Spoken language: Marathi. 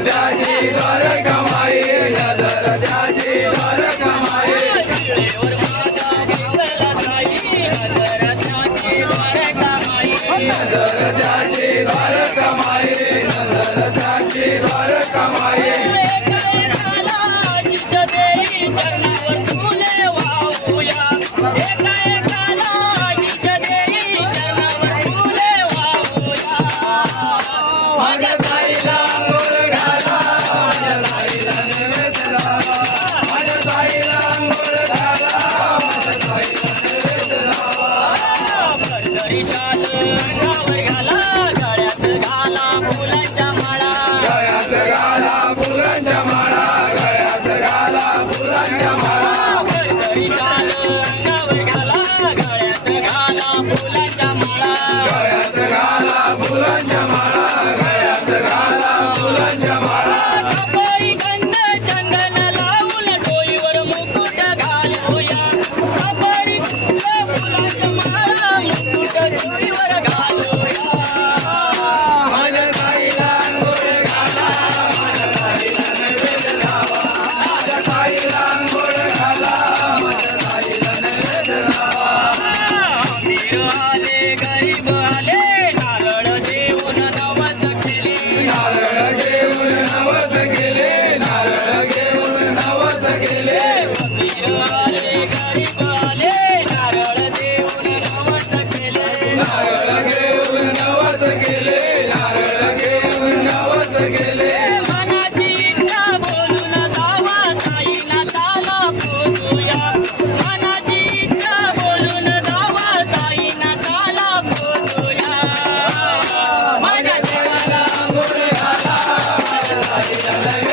त्याची द्वारकामाई नजर त्याची द्वारकामाई शिळेवर माझा विठ्ठल ताई नजर त्याची द्वारकामाई नजर त्याची द्वारकामाई नजर त्याची द्वारकामाई एकाएकाला आशिष देई चरणावर फुले वाहूया एकाएकाला आशिष देई चरणावर फुले वाहूया माझ्या ताईला अंघोळ घाला माझ्या ताईला नैवेद्य लावा माझ्या ताईला अंघोळ घाला माझ्या ताईला नैवेद्य लावा भरभरी शाल अंगावर घाला गळ्यात घाला फुलांच्या माळा गळ्यात घाला फुलांच्या माळा गळ्यात घाला फुलांच्या माळा भरभरी शाल अंगावर घाला गळ्यात घाला फुलांच्या माळा गळ्यात घाला फुलांच्या माळा गळ्यात घाला फुलांच्या माळा कपाळी गंध चंदन लावून डोईवर मुकुट घालूया कपाळी गंध फुलांच्या माळा मुकुट डोईवर घालूया माझ्या ताईला अंघोळ घाला माझ्या ताईला नैवेद्य लावा माझ्या ताईला अंघोळ घाला माझ्या ताईला नैवेद्य लावा आंबीर आले गरीब आले नारळ देऊन नवस केले नारळ घेऊन नवस केले नारळ घेऊन नवस केले आंबीर आले गरीब आले नारळ देऊन नवस केले नारळ घेऊन नवस केले नारळ घेऊन नवस केले मनाची इच्छा बोलून जावा ताईला ताला पोचूया मनाची इच्छा बोलून जावा ताईला ताला पोचूया माझ्या ताईला अंघोळ घाला माझ्या ताईला